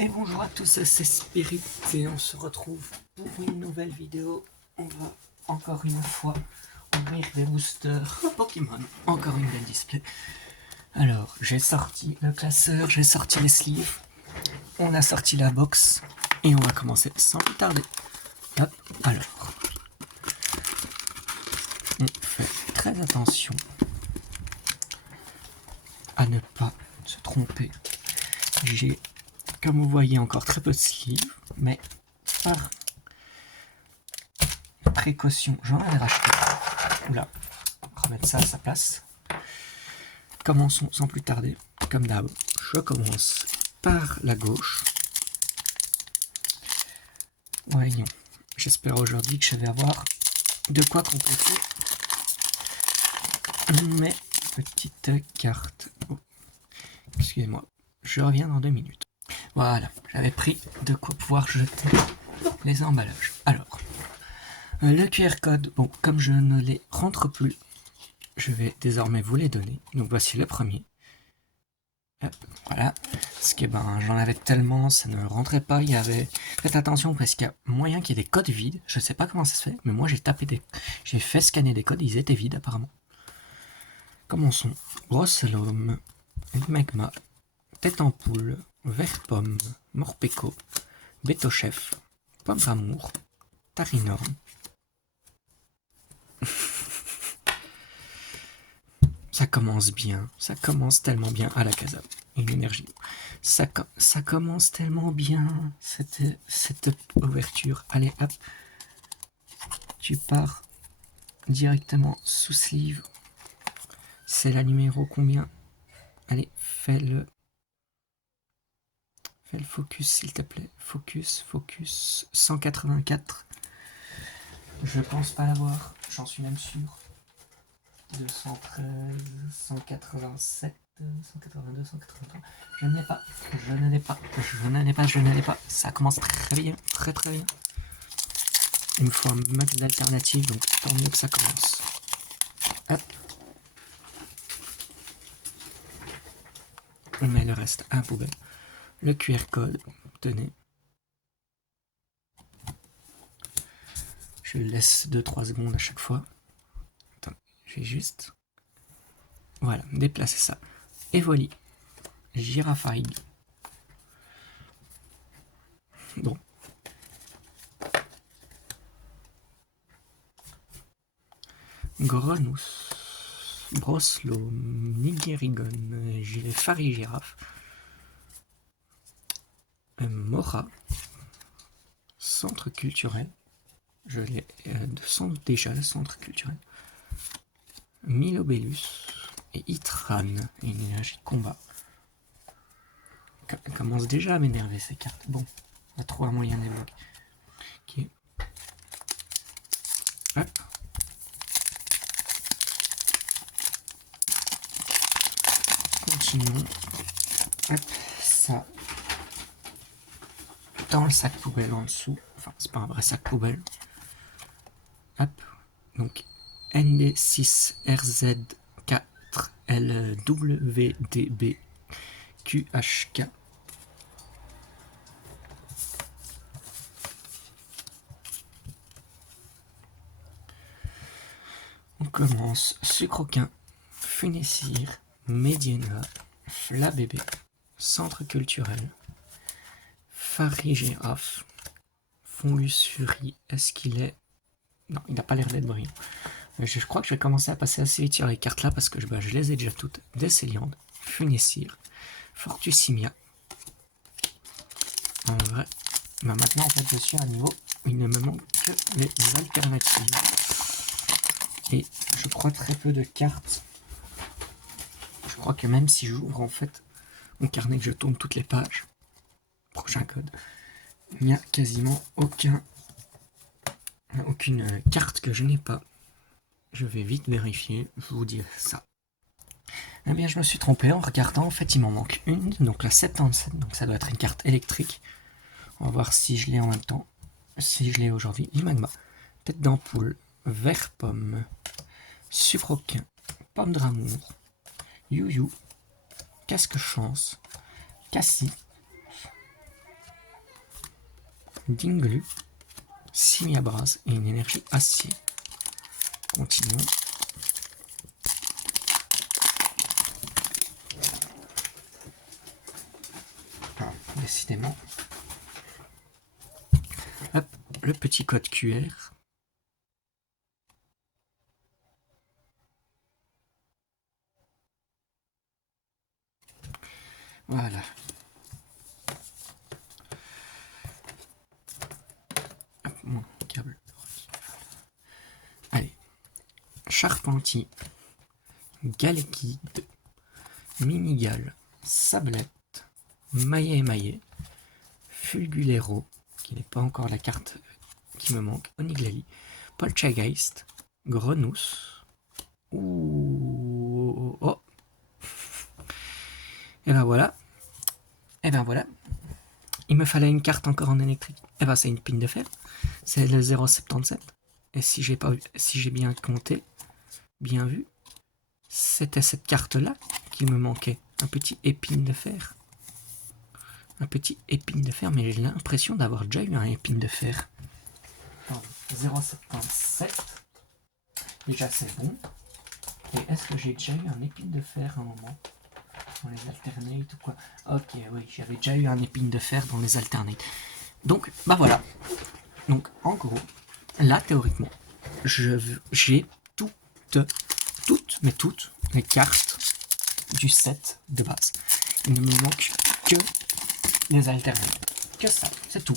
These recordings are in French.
Et bonjour à tous, c'est Spirit et on se retrouve pour une nouvelle vidéo. On va encore une fois ouvrir des boosters Pokémon. Encore une belle display. Alors, j'ai sorti le classeur, j'ai sorti les sleeves, on a sorti la box et on va commencer sans plus tarder. Hop, alors, on fait très attention à ne pas se tromper. J'ai, comme vous voyez, encore très peu de sleeves, mais par précaution, j'en avais racheté. Oula, remettre ça à sa place. Commençons sans plus tarder. Comme d'hab, je commence par la gauche. Voyons, j'espère aujourd'hui que je vais avoir de quoi compléter mes petites cartes. Oh, excusez-moi, je reviens dans 2 minutes. Voilà, j'avais pris de quoi pouvoir jeter les emballages. Alors, le QR code, bon, comme je ne les rentre plus, je vais désormais vous les donner. Donc voici le premier. Hop, voilà. Parce que j'en avais tellement, ça ne rentrait pas. Il y avait. Faites attention parce qu'il y a moyen qu'il y ait des codes vides. Je sais pas comment ça se fait, mais moi j'ai fait scanner des codes, ils étaient vides apparemment. Commençons. Brosselhomme, Magma, Tête en poule, Vert pomme, Morpeko, Betochef, Pomme d'amour, Tarinorm. Ça commence bien, ça commence tellement bien à la casa. Une énergie. Ça commence tellement bien, cette ouverture. Allez, hop. Tu pars directement sous sleeve. C'est la numéro combien? Allez, fais le focus, s'il te plaît. Focus. 184. Je pense pas l'avoir, j'en suis même sûr. 213, 187, 182, 183. Je ne l'ai pas. Ça commence très bien, très bien. Il me faut un max d'alternatives, donc tant mieux que ça commence. Hop. On met le reste à la poubelle. Le QR code, tenez. Je laisse 2-3 secondes à chaque fois. Attends, je vais juste... Voilà, déplacer ça. Et voilà. Girafaille. Bon. Grenousse. Broslo. Nigerigon. Gilet Farigiraffe. Mora. Centre culturel. Je l'ai déjà, le centre culturel. Milobellus et Itran, une énergie de combat. Elle commence déjà à m'énerver ces cartes. Bon, on va trouver un moyen de les bloquer. Ok. Hop. Continuons. Hop, ça. Dans le sac poubelle en dessous. Enfin, c'est pas un vrai sac poubelle. Hop. Donc, ND6RZ4LWDBQHK. On commence Sucroquin, Funessir, Médiana, Flabébé, Centre culturel, Farigiraffe, Fonlusuri, est-ce qu'il est... Non, il n'a pas l'air d'être brillant. Je crois que je vais commencer à passer assez vite sur les cartes là parce que je les ai déjà toutes. Décéliande, Funessir, Fortusimia. En vrai, maintenant en fait je suis à un niveau où il ne me manque que les alternatives. Et je crois très peu de cartes. Je crois que même si j'ouvre en fait mon carnet, que je tourne toutes les pages, prochain code, il n'y a quasiment aucune carte que je n'ai pas. Je vais vite vérifier, je vous dirai ça. Eh bien, je me suis trompé en regardant, en fait il m'en manque une, donc la 77, donc ça doit être une carte électrique. On va voir si je l'ai en même temps, si je l'ai aujourd'hui. Magma, Tête d'ampoule, Vert pomme, Sucroquin, Pomme d'amour, You, Casque chance, Cassie, d'Inglu, Simiabras et une énergie acier. Continuons. Ah, décidément. Hop, le petit code QR. Voilà. Hop, mon câble. Allez. Charpentier, Galekid, Minigal, Sablette, Maillet, Fulgulero, qui n'est pas encore la carte qui me manque, Oniglali, Poltergeist, Grenousse, oh, et ben voilà, il me fallait une carte encore en électrique, et ben c'est une pine de fer, c'est le 0,77, et si j'ai bien compté, bien vu, c'était cette carte-là qui me manquait, un petit épine de fer. Un petit épine de fer, mais j'ai l'impression d'avoir déjà eu un épine de fer. 0,77. Déjà c'est bon. Et est-ce que j'ai déjà eu un épine de fer à un moment dans les alternates ou quoi? Ok, oui, j'avais déjà eu un épine de fer dans les alternates. Donc, bah voilà. Donc, en gros, là, théoriquement, j'ai toutes les cartes du set de base. Il ne me manque que les alternates. Que ça, c'est tout.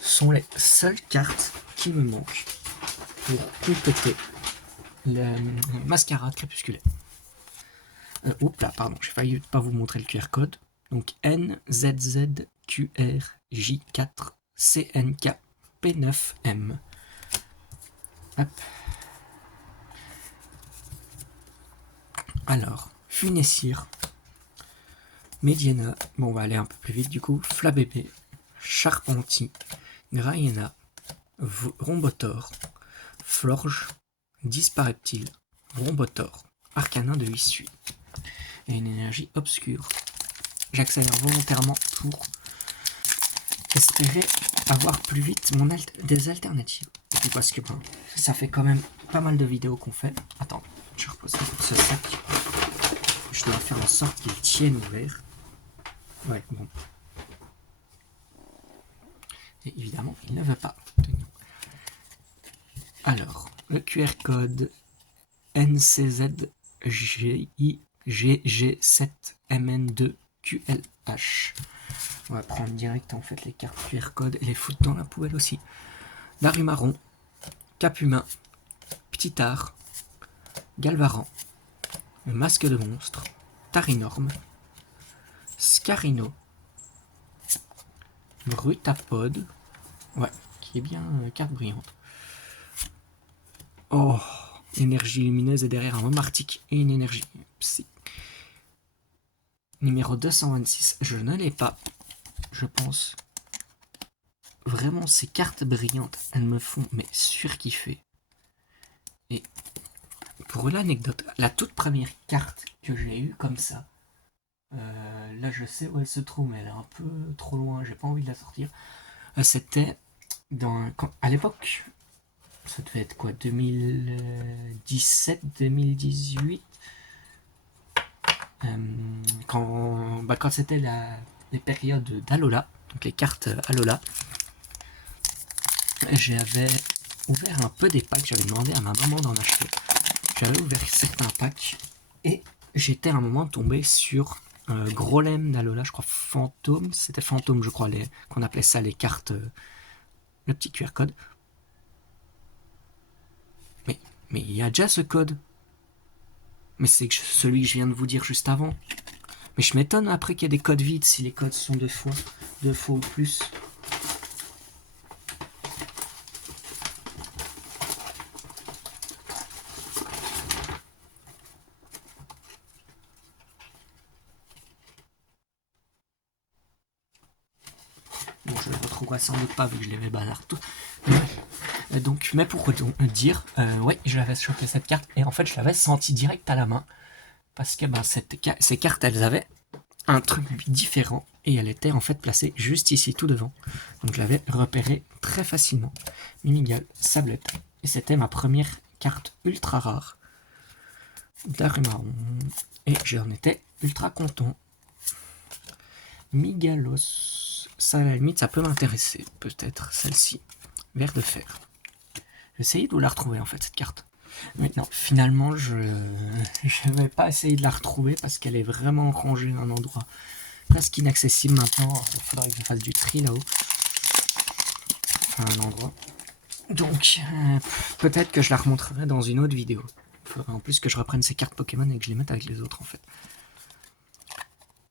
Ce sont les seules cartes qui me manquent pour compléter le mascarade crépusculaire. Oups là, pardon, j'ai failli pas vous montrer le QR code. Donc NZZQRJ4CNK P9M. Hop. Alors, Funessir, Mediana, bon on va aller un peu plus vite du coup, Flabébé, Charpentier, Graïena, Rombotor, Florge, Dispareptile, Rombotor, Arcanin de Issue et une énergie obscure. J'accélère volontairement pour espérer avoir plus vite des alternatives. Et parce que ben, ça fait quand même pas mal de vidéos qu'on fait. Attends, je repose ce sac. Je dois faire en sorte qu'il tienne ouvert. Ouais, bon. Et évidemment, il ne veut pas tenir. Alors, le QR code NCZJIGG7MN2QLH. On va prendre direct en fait les cartes QR code et les foutre dans la poubelle aussi. Darumaron, Capumain, Petit Art, Galvaran, le Masque de Monstre, Tarinorme, Scarino, Brutapod, ouais, qui est bien carte brillante. Oh, énergie lumineuse et derrière un Romartic et une énergie psy. Numéro 226, je ne l'ai pas, je pense. Vraiment, ces cartes brillantes, elles me font mais surkiffer. Et pour l'anecdote, la toute première carte que j'ai eue comme ça, là je sais où elle se trouve, mais elle est un peu trop loin, j'ai pas envie de la sortir. C'était à l'époque, ça devait être quoi, 2017, 2018, quand c'était les périodes d'Alola, donc les cartes Alola, j'avais ouvert un peu des packs, j'avais demandé à ma maman d'en acheter. J'avais ouvert certains packs et j'étais à un moment tombé sur Grolem d'Alola, je crois Fantôme, c'était Fantôme je crois, qu'on appelait ça les cartes, le petit QR code. Mais il y a déjà ce code. Mais c'est celui que je viens de vous dire juste avant. Mais je m'étonne après qu'il y ait des codes vides si les codes sont deux fois ou plus. Bon, je le retrouverai sans doute pas vu que je l'avais bazar tout. Donc, mais pour dire, ouais, j'avais chopé cette carte et en fait je l'avais senti direct à la main parce que ces cartes elles avaient un truc différent et elle était en fait placée juste ici tout devant. Donc je l'avais repérée très facilement. Mimigal, Sablette. Et c'était ma première carte ultra rare d'Arumaron. Et j'en étais ultra content. Migalos. Ça à la limite ça peut m'intéresser. Peut-être celle-ci. Vert de fer. J'essayais de la retrouver en fait cette carte. Mais non, finalement je vais pas essayer de la retrouver parce qu'elle est vraiment rangée à un endroit presque inaccessible maintenant. Il faudrait que je fasse du tri là-haut. Enfin, un endroit. Donc peut-être que je la remontrerai dans une autre vidéo. Il faudrait en plus que je reprenne ces cartes Pokémon et que je les mette avec les autres en fait.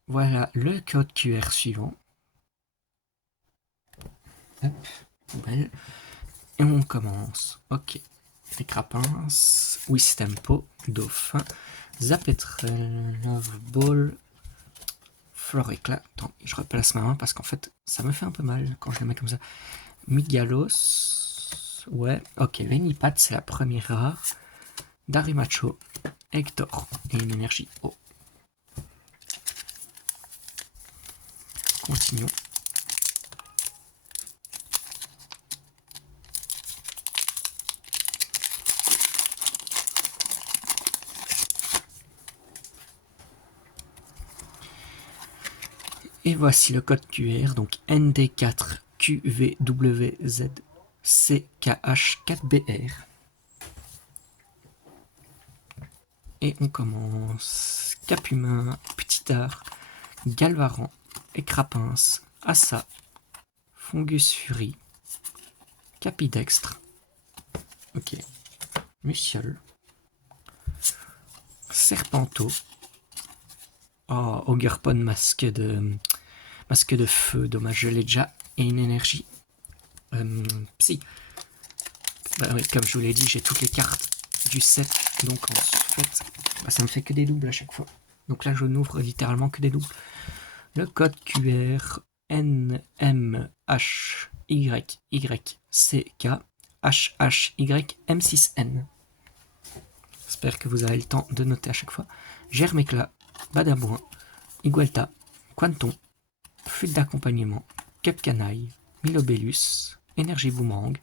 Voilà le code QR suivant. Hop, poubelle. Et on commence. Ok. Les crapins, Wistempo, Dauphin, Zapetrel, Love Ball, Floréclat. Attends, je replace ma main parce qu'en fait, ça me fait un peu mal quand je le mets comme ça. Migalos, ouais, ok. Venipat, c'est la première rare. Darimacho, Hector et une énergie haut. Continuons. Et voici le code QR, donc ND4QVWZCKH4BR. Et on commence. Capumin, Petit Art, Galvaran, Écrapince, Assa, Fungus Fury, Capidextre, ok, Muciole, Serpenteau, oh, Ogerpon masque de feu, dommage, je l'ai déjà, et une énergie psy. Bah oui, comme je vous l'ai dit, j'ai toutes les cartes du set, donc en fait, bah, ça me fait que des doubles à chaque fois. Donc là, je n'ouvre littéralement que des doubles. Le code QR NMHYYCK HHYM6N. J'espère que vous avez le temps de noter à chaque fois. Germéclat, Badabouin, Igualta, Quanton, Flûte d'accompagnement, Capcanaille, Milobellus, Énergie Boomerang,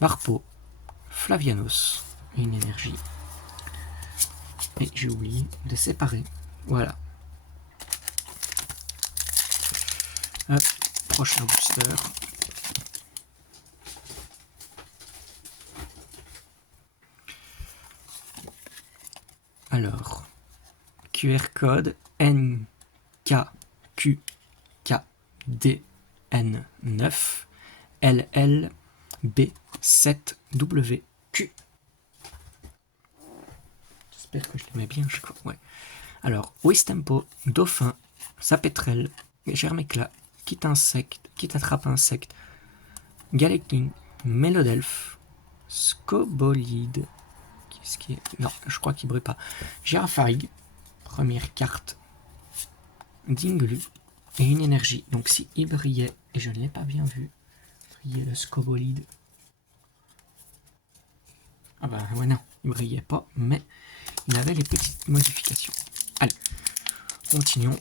Barpo, Flavianos, et une énergie. Et j'ai oublié de séparer. Voilà. Hop, prochain booster. Alors, QR code NKQKDN9 LLB7WQ. J'espère que je les mets bien à chaque fois. Ouais. Alors, Wistempo, Dauphin, Zapetrel, Germéclat, Quitte Attrape Insecte, Galeking, Mélodelphe, Scobolide. Qu'est-ce qui est... Non, je crois qu'il brille pas. Girafarig, première carte. Dinglu et une énergie. Donc si il brillait, et je ne l'ai pas bien vu, brillait le Scobolide. Ah bah ouais non, il brillait pas, mais il avait les petites modifications. Allez, continuons.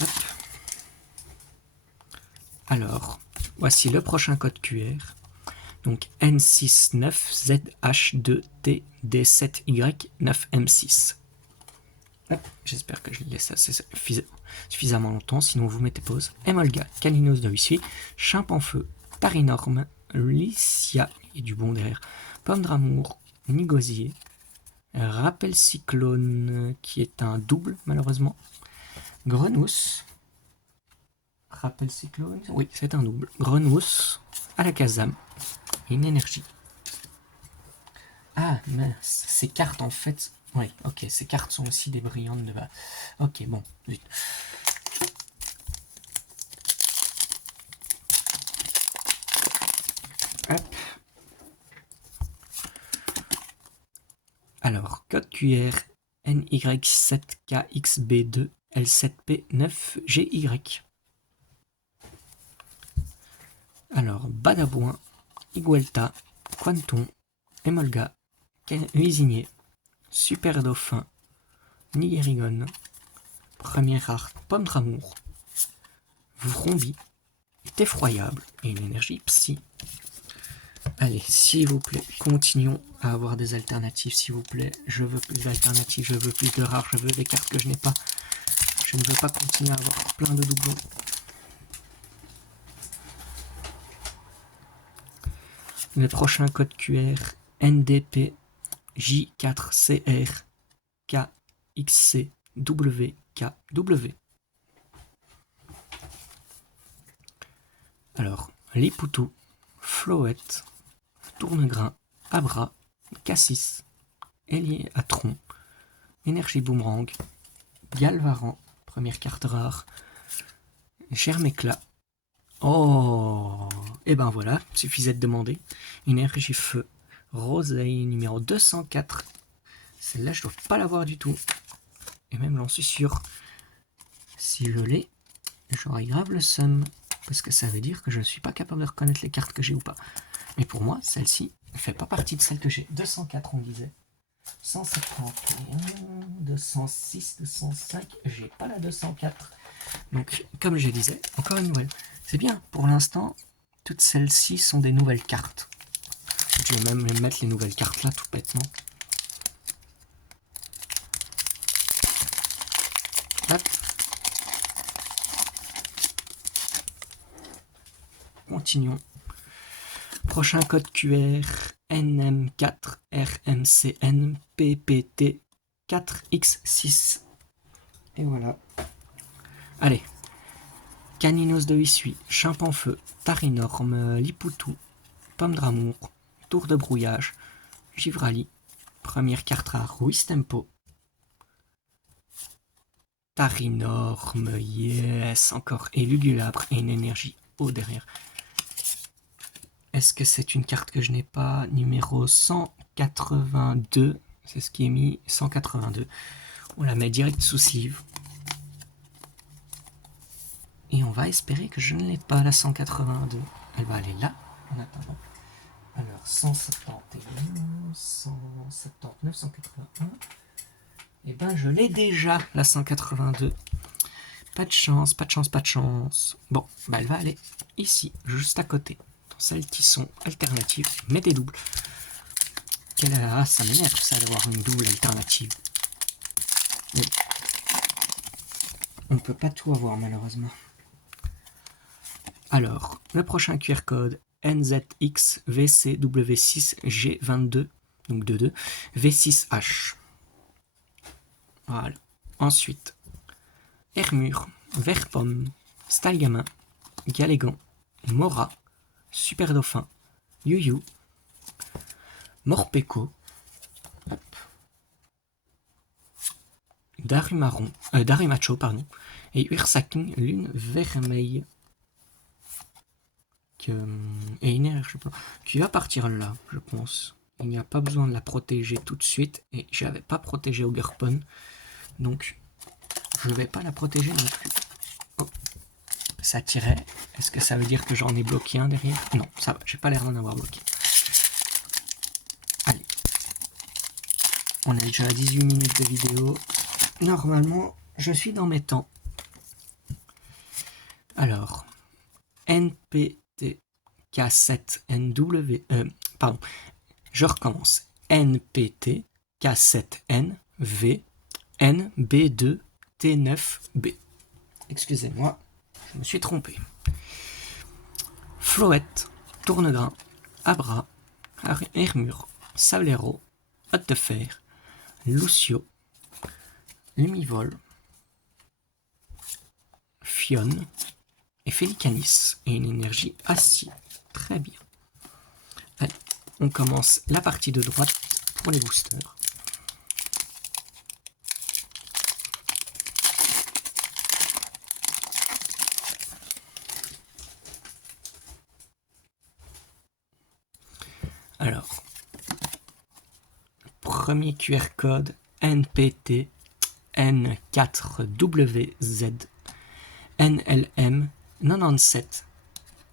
Hop. Alors, voici le prochain code QR. Donc N69ZH2TD7Y9M6. J'espère que je l'ai laissé suffisamment longtemps, sinon vous mettez pause. Emolga, Kalinos de Huissier, Chimpanfeu, Tarinorme, Lycia, et du bon derrière, Pomme d'Amour, Nigosier, Rappel Cyclone, qui est un double malheureusement, Grenousse, Rappel Cyclone, oui c'est un double, Grenousse, Alakazam, et une énergie. Ah mince, ces cartes en fait... Oui, ok, ces cartes sont aussi des brillantes de base. Ok, bon, vite. Hop. Alors, code QR NY7KXB2L7P9GY. Alors, Badabouin, Iguelta, Quanton, Emolga, Cuisinier, Super Dauphin, Nigerigon, Première Art, Pomme d'amour, Vrombi, est effroyable et une énergie psy. Allez, s'il vous plaît, continuons à avoir des alternatives, s'il vous plaît. Je veux plus d'alternatives, je veux plus de rares, je veux des cartes que je n'ai pas. Je ne veux pas continuer à avoir plein de doublons. Le prochain code QR, NDP J4CR KXCWKW. Alors, Lipoutou, Floette, Tournegrain, Abra, Cassis, Héliatron, Énergie Boomerang, Galvaran, première carte rare, Germéclat. Oh, et ben voilà, suffisait de demander. Énergie Feu, Roseille numéro 204. Celle-là, je dois pas l'avoir du tout. Et même, j'en suis sûr. Si je l'ai, j'aurai grave le seum. Parce que ça veut dire que je ne suis pas capable de reconnaître les cartes que j'ai ou pas. Mais pour moi, celle-ci ne fait pas partie de celle que j'ai. 204, on disait. 171, 206, 205. J'ai pas la 204. Donc, comme je disais, encore une nouvelle. C'est bien, pour l'instant, toutes celles-ci sont des nouvelles cartes. Je vais même mettre les nouvelles cartes là, tout bêtement. Hop. Continuons. Prochain code QR, NM4RMCNPPT4X6. Et voilà. Allez. Caninos de Issui, Chimpanfeu, Tarinorme, Lipoutou, Pomme d'amour, Tour de brouillage, Givrali, première carte rare, Wistempo, Tarinorme, yes, encore, et Lugulabre, et une énergie haut derrière. Est-ce que c'est une carte que je n'ai pas? Numéro 182, c'est ce qui est mis, 182. On la met direct sous sleeve. Et on va espérer que je ne l'ai pas, la 182. Elle va aller là, en attendant. Alors, 171, 179, 181. Et ben, je l'ai déjà, la 182. Pas de chance, pas de chance, pas de chance. Bon, bah elle va aller ici, juste à côté. Dans celles qui sont alternatives, mais des doubles. Ah, ça m'énerve ça d'avoir une double alternative. Mais on ne peut pas tout avoir malheureusement. Alors, le prochain QR code, NZXVCW6G22, donc 22, V6H. Voilà. Ensuite, Hermure, Verpomme, Stalgamin, Galégan, Mora, Super Dauphin, Yuyu, Morpeko, Darumacho, pardon, et Ursaking, Lune Vermeille. Et Iner, je sais pas, qui va partir là, je pense. Il n'y a pas besoin de la protéger tout de suite, et j'avais pas protégé Ogerpon, donc je vais pas la protéger non plus. Oh. Ça tirait. Est-ce que ça veut dire que j'en ai bloqué un derrière? Non, ça va, j'ai pas l'air d'en avoir bloqué. Allez. On est déjà à 18 minutes de vidéo. Normalement, je suis dans mes temps. Alors, NPT-K7NW... pardon, je recommence. NPT-K7NV NB2T9B. Excusez-moi, je me suis trompé. Floette, Tournegrain, Abra, Hermure, Sablero, Hôte de Fer, Lucio, Lumivol, Fionne et Félicanis. Et une énergie assis. Très bien. Allez, on commence la partie de droite pour les boosters. Alors, premier QR code NPT N4WZ NLM 97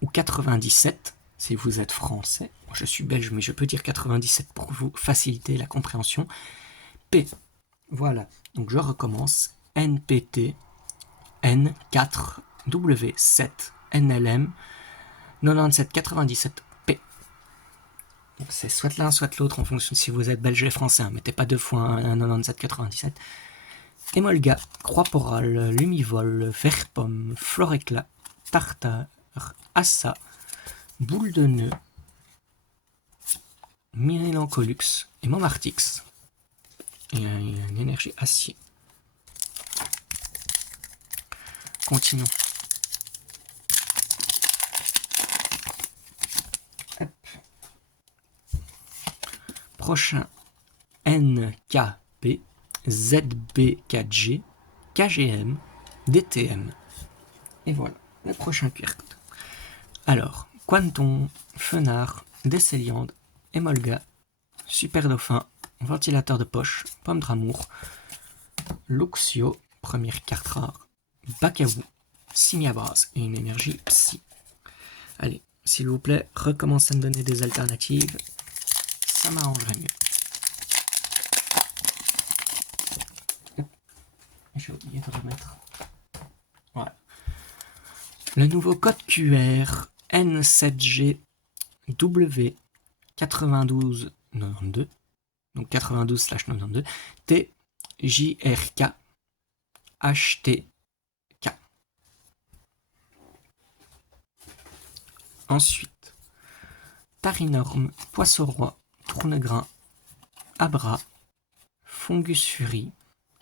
ou 97 si vous êtes français. Moi, je suis belge, mais je peux dire 97 pour vous faciliter la compréhension. P. Voilà. Donc je recommence. NPT N4W7 NLM 9797P. Donc c'est soit l'un soit l'autre en fonction de si vous êtes belge et français. Hein. Mettez pas deux fois un 9797. Emolga, Croix-Porale, Lumivol, Vert-Pomme, Floréclat, Tartare, Assa, Boule de Nœud, Myrilancolux et Momartix. Et une énergie acier. Continuons. Hop. Prochain NKP, ZB4G, KGM, DTM. Et voilà, le prochain QR code. Alors, Quanton, Fenard, Décéliande, Emolga, Super Dauphin, Ventilateur de poche, Pomme d'amour, Luxio, première carte rare, Bacavou, Simiabras et une énergie psy. Allez, s'il vous plaît, recommencez à me donner des alternatives. Ça m'arrangerait mieux. J'ai oublié de remettre. Voilà. Le nouveau code QR N7G W9292, donc 92/92, TJRK HTK. Ensuite, Tarinorme, Poisson-Roi, Tournegrain, Abra, Fungus Fury,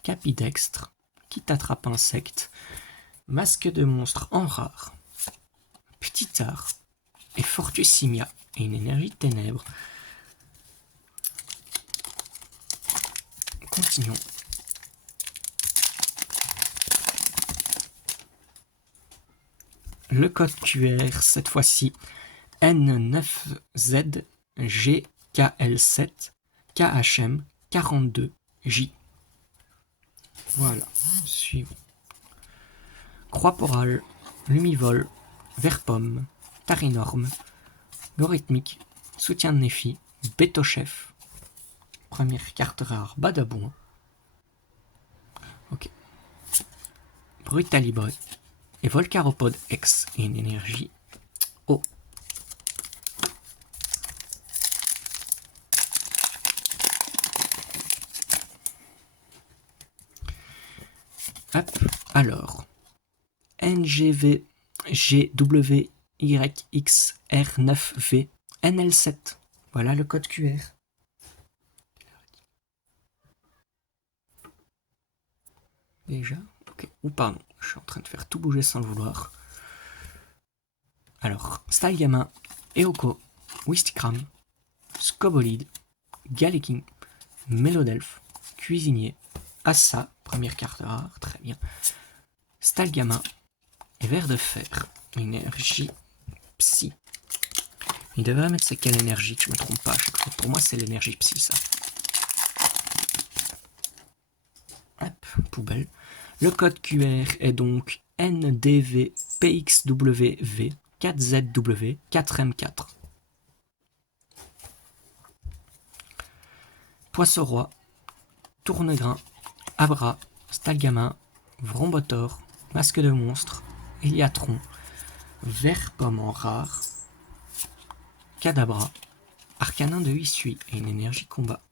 Capidextre, qui t'attrape insecte, Masque de monstre en rare, Petit Art et Fortusimia et une énergie de ténèbres. Continuons. Le code QR, cette fois-ci, N9ZGKL7 KHM 42J. Voilà, suivons. Croix-Porale, Lumivol, Vert-Pomme, Tarinorme, Logarithmique, Soutien de Néphi, Bétochef, première carte rare, Badabouin. Ok. Brutalibré et Volcaropode X et une énergie O. Hop, alors. NGV GWYXR9V NL7. Voilà le code QR. Déjà, ok. Ou pardon, je suis en train de faire tout bouger sans le vouloir. Alors, Stylgamin, Eoko, Wistikram, Scobolide, Galeking, Mélodelphe, Cuisinier, Assa, première carte rare, très bien. Stylgamin et Ver de Fer, énergie psy. Il devrait mettre c'est quelle énergie, que je me trompe pas à chaque fois. Pour moi, c'est l'énergie psy, ça. Hop, poubelle. Le code QR est donc NDVPXWV 4ZW 4M4. Poisson-Roi, Tournegrain, Abra, Stylgamin, Vrombotor, Masque de monstre, Héliatron, Vert-Pomme en rare, Cadabra, Arcanin de Issui et une énergie combat.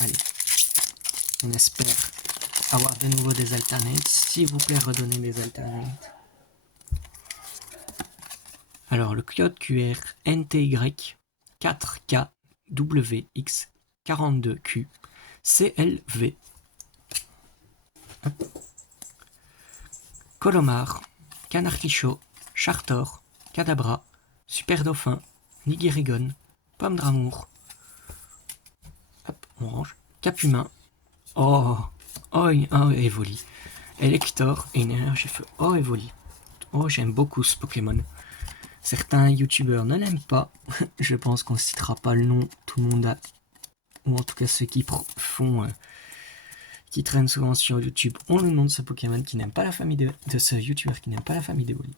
Allez, on espère avoir de nouveau des alternates. S'il vous plaît, redonnez des alternates. Alors, le code QR NTY 4KWX 42Q CLV. Hop. Colomar, Canartichaud, Chartor, Cadabra, Super Dauphin, Nigirigon, Pomme d'amour, orange, Capumain, oh, Evoli, Elector et une énergie feu, oh, Evoli. Oh, j'aime beaucoup ce Pokémon. Certains youtubeurs ne l'aiment pas. Je pense qu'on ne citera pas le nom. Tout le monde a, ou en tout cas ceux qui qui traîne souvent sur YouTube ont le nom de ce Pokémon qui n'aime pas la famille de ce YouTuber qui n'aime pas la famille d'Evoli.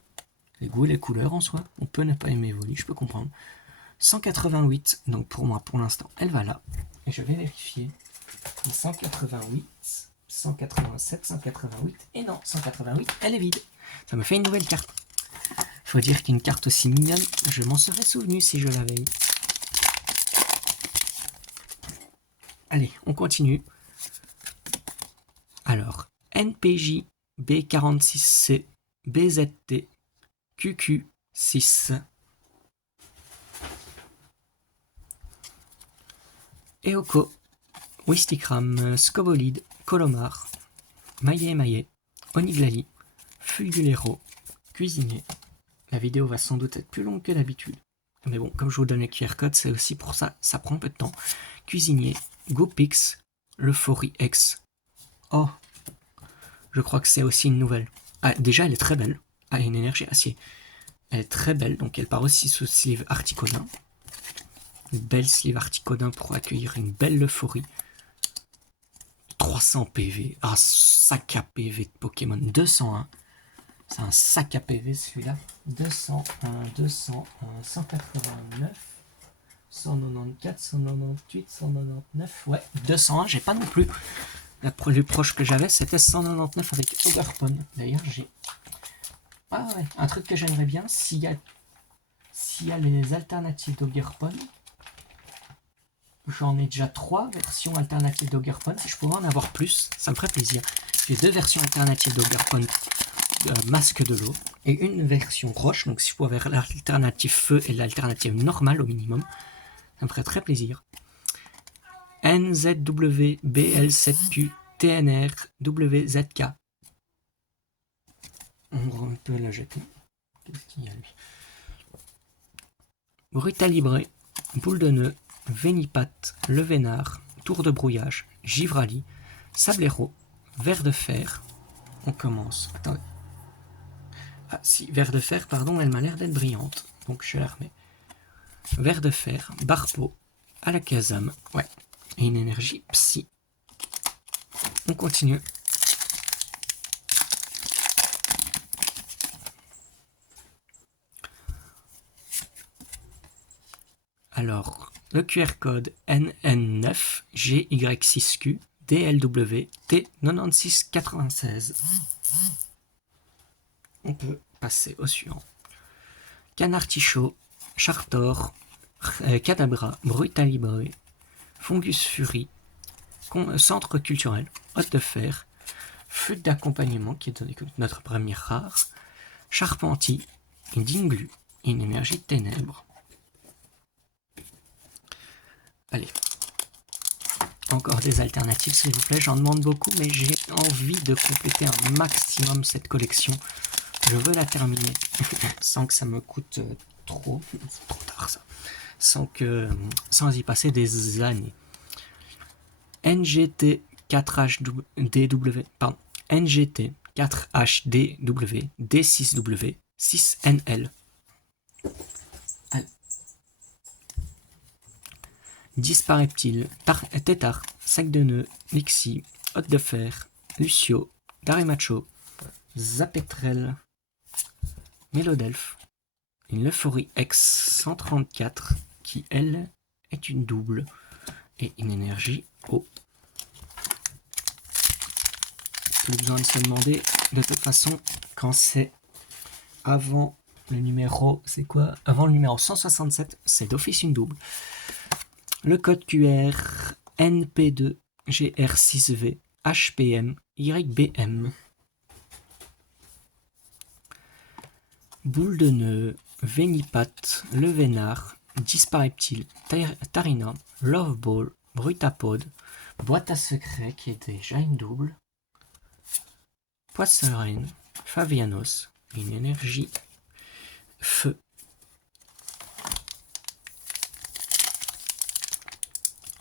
Les goûts et les couleurs en soi, on peut ne pas aimer Evoli, je peux comprendre. 188, donc pour moi, pour l'instant, elle va là. Et je vais vérifier. 188, 187, 188, et non, 188, elle est vide. Ça me fait une nouvelle carte. Faut dire qu'une carte aussi mignonne, je m'en serais souvenu si je l'avais eu. Allez, on continue. Alors, NPJ B46C BZT QQ6 Eoko Wistikram Scobolide Colomar Maillet Oniglali Fulgulero Cuisinier. La vidéo va sans doute être plus longue que d'habitude. Mais bon, comme je vous donne les QR codes, c'est aussi pour ça, ça prend un peu de temps. Cuisinier, GoPix, l'Euphorie X. Oh, je crois que c'est aussi une nouvelle. Ah, déjà, elle est très belle. Elle a une énergie acier. Elle est très belle, donc elle part aussi sous sleeve Articodin. Une belle sleeve Articodin pour accueillir une belle Euphorie. 300 PV. Ah, sac à PV de Pokémon. 201. C'est un sac à PV celui-là. 201, 201, 189, 194, 198, 199. Ouais, 201, j'ai pas non plus. La plus proche que j'avais, c'était 199 avec Ogerpon. D'ailleurs, j'ai... Ah ouais, un truc que j'aimerais bien, s'il y a les alternatives d'Ogerpon, j'en ai déjà 3 versions alternatives d'Ogerpon. Si je pouvais en avoir plus, ça me ferait plaisir. J'ai 2 versions alternatives d'Ogerpon. Masque de l'eau et une version roche, donc si je pouvais avoir l'alternative feu et l'alternative normale au minimum, ça me ferait très plaisir. NZW BL7Q TNR WZK. On peut la jeter. Qu'est-ce qu'il y a lui? Brutalibré, Boule de Nœud, Vénipat, Le Vénard, Tour de Brouillage, Givrali, Sablero, Ver de Fer. On commence. Attendez. Ah si, Ver de Fer, pardon, elle m'a l'air d'être brillante. Donc je la remets. Ver de Fer, Barpo, Alakazam, ouais. Et une énergie Psy. On continue. Alors, le QR code NN9 GY6Q DLW T9696. On peut passer au suivant. Canartichaud, Chartor, Cadabra, Brutalibré, Fungus Fury, Centre culturel, Hôte de Fer, Flûte d'accompagnement qui est donné comme notre première rare, Charpentier, Dinglu et une énergie de ténèbres. Allez. Encore des alternatives s'il vous plaît, j'en demande beaucoup mais j'ai envie de compléter un maximum cette collection. Je veux la terminer sans que ça me coûte trop, c'est trop tard ça, sans y passer des années. NGT 4HDW, pardon, NGT 4HDW D6W 6NL. Dispareptile, Tétard, Sac de Nœud, Lixi, Hôte de Fer, Lucio, Daremacho, Zapetrel, Mélodelphe, une Euphorie X 134 qui, elle, est une double et une énergie eau. Plus besoin de se demander, de toute façon, quand c'est avant le numéro, c'est quoi? Avant le numéro 167, c'est d'office une double. Le code QR NP2 GR6V HPM YBM. Boule de Nœud, Vénipat, Le Vénard, Dispareptile, Tarina, Loveball, Brutapode, Boîte à secret qui est déjà une double, Poisson-Reine, Favianos, une énergie feu.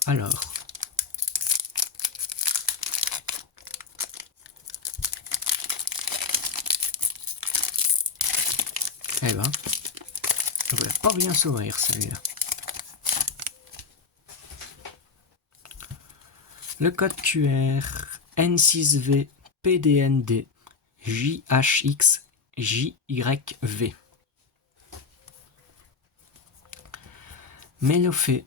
Alors, eh ben, je voulais pas bien s'ouvrir celui-là. Le code QR N6V, PDND, JHX, JYV. Mélophée,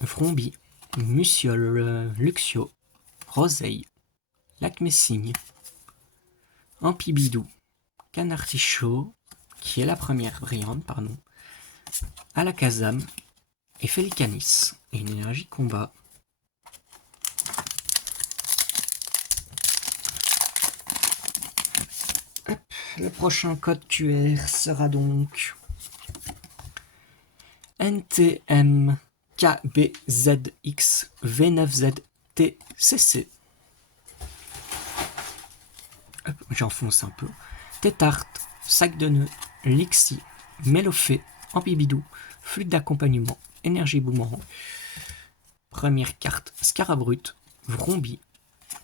Vrombi, Muciole, Luxio, Roseille, Lacmessigne, Ampibidou, Canartichaud, qui est la première brillante, pardon, Alakazam et Félicanis, et une énergie combat. Hop, le prochain code QR sera donc NTM KBZX V9ZTCC. J'enfonce un peu. Tétarte, sac de nœuds, Lixi, Mélophée, Ampibidou, flûte d'accompagnement, énergie boomerang. Première carte, Scarabrute, Vrombi,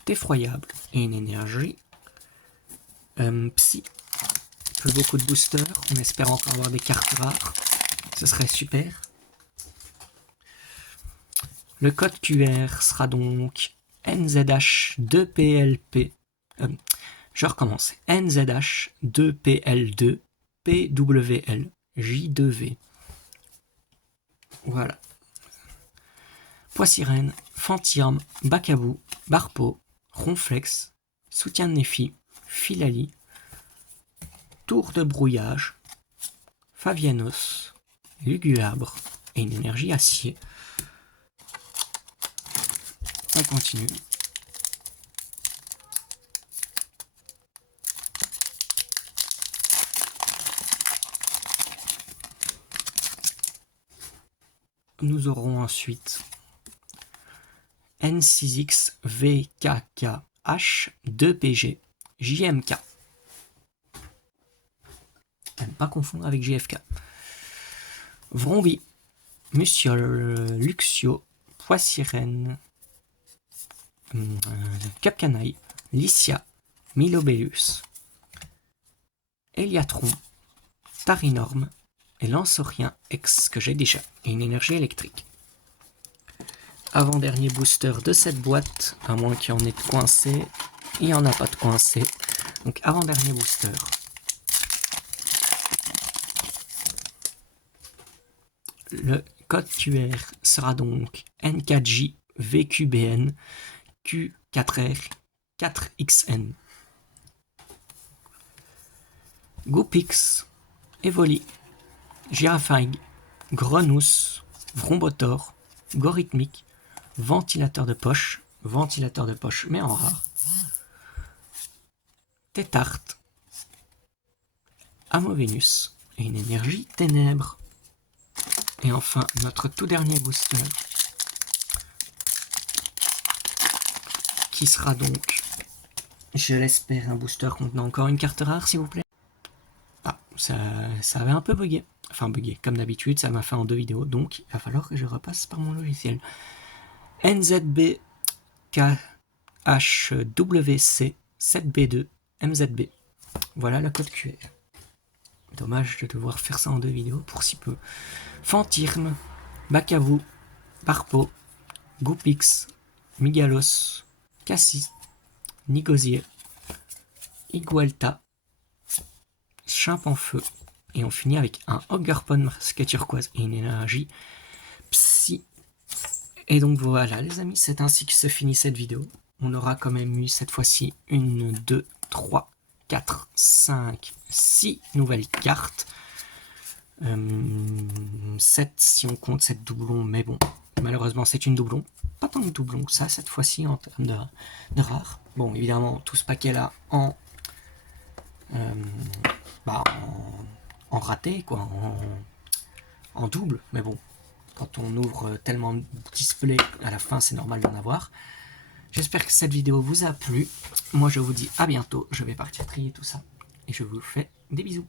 Effroyable et une énergie Psy. Peu beaucoup de boosters, on espère encore avoir des cartes rares. Ce serait super. Le code QR sera donc NZH2PLP. Je recommence. NZH2PL2 PWL J2V. Voilà. Poissirène, Fantium, Bacabou, Barpo, Ronflex, Soutien de Néphi, Philali, Tour de Brouillage, Favianos, Luguabre et une énergie acier. On continue. Nous aurons ensuite N6X VKKH 2PG JMK. À ne pas confondre avec JFK. Vrombi, Muciole, Luxio, Poissirène, Capcanaille, Lycia, Milobellus, Eliatron, Tarinorme et Lanceorien X que j'ai déjà, et une énergie électrique. Avant-dernier booster de cette boîte, à moins qu'il y en ait de coincé, il n'y en a pas de coincé. Donc avant-dernier booster. Le code QR sera donc N4J VQBN Q4R 4XN. Goupix, Evoli, Girafaig, Grenousse, Vrombotor, Gorithmique, ventilateur de poche mais en rare, Tétarte, Amovenus et une énergie ténèbres. Et enfin, notre tout dernier booster, qui sera donc, je l'espère, un booster contenant encore une carte rare, s'il vous plaît. Ah, ça avait un peu bugué. Enfin, bugué, comme d'habitude, ça m'a fait en 2 vidéos, donc il va falloir que je repasse par mon logiciel. NZB KHWC 7B2 MZB. Voilà le code QR. Dommage de devoir faire ça en 2 vidéos pour si peu. Fantirme, Bacavou, Barpo, Goupix, Migalos, Cassis, Nigosier, Igualta, Chimpanfeu, et on finit avec un Ogerpon masque turquoise et une énergie Psy. Et donc voilà les amis, c'est ainsi que se finit cette vidéo. On aura quand même eu cette fois-ci 1, 2, 3, 4, 5, 6 nouvelles cartes. 7 si on compte cette doublon, mais bon, malheureusement c'est une doublon. Pas tant de doublons que ça cette fois-ci en termes de rares. Bon, évidemment, tout ce paquet-là en raté, quoi, en double, mais bon, quand on ouvre tellement de displays, à la fin c'est normal d'en avoir. J'espère que cette vidéo vous a plu. Moi je vous dis à bientôt, je vais partir trier tout ça, et je vous fais des bisous.